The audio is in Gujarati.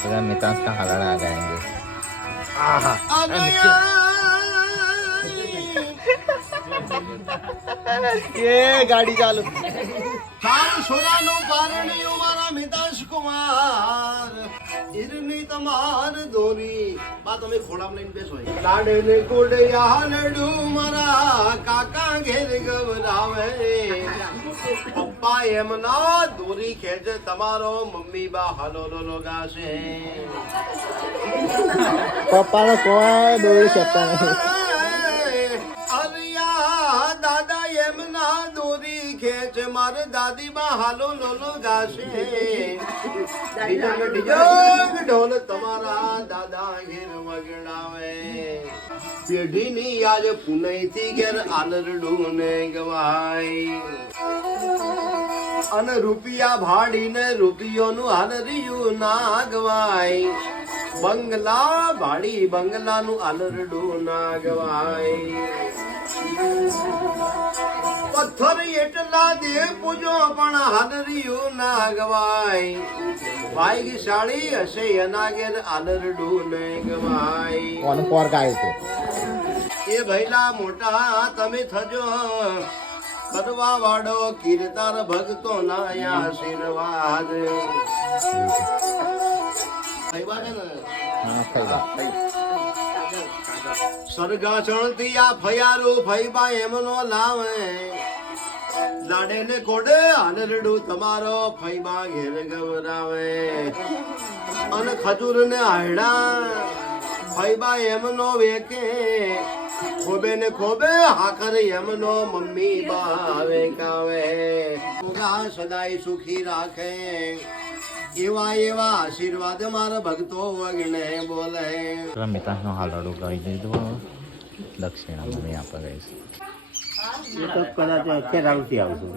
तो मितांश का हलाला आ जाएंगे। ये गाड़ी चालू સોનાનો પારણીઓ મારા મિતાશ કુમાર ઈરની તમાર દોરી બા તમે ખોડામાં લઈને બેસો લાડે ને કોડયા લડુ મારા કાકા ઘેર ગવરાવે પપ્પા એમના દોરી ખેંચે તમારો મમ્મી બા હાલો લો ગાશે પપ્પાને કોઈ દોરી શકતા નથી। અરિયા દાદા એમના દોરી ખેંચ મારે દાદી બા હાલો લોલો ગાશે ઢીજક ઢોલ તમારા દાદા ઘેર વગડાવે પેઢીની આજ પુનઈ થી ઘેર આલરડું ને ગવાય અને રૂપિયા ભાડીને રૂપિયોનું હાલરિયું ના ગવાય બંગલા ભાડી બંગલાનું આલરડું ના ગવાય પથ્થર એટલા દે પૂજો પણ હાલરિયું ના ગવાય ભાગ્યશાળી હશે એના ઘેર આલરડું ને ગવાય કોણ પોર ગાય છે એ ભૈલા મોટા તમે થજો કરવા વાળો કીર્તાર ભક્તો ના આશીર્વાદ હા ખાઈ સરગા ચણતી આ ફયારું ફૈબા એમનો લાવે લાડે ને કોડે આલરડું તમારો ફૈબા ઘેર ગવરાવે અને ખજૂર ને આયડા ફૈબા એમનો વેકે ખોબે ને ખોબે હાકર એમનો મમ્મી બાવે કાવે ઉગા સદાય સુખી રાખે એવા એવા આશીર્વાદ મારા ભક્તો વગણે બોલે। तो मितांश हलाड़ू કરી દીધું દક્ષિણા મમ્મી આપવા ગઈ છે। એ તો કદાચ અત્યારે આવતી આવશું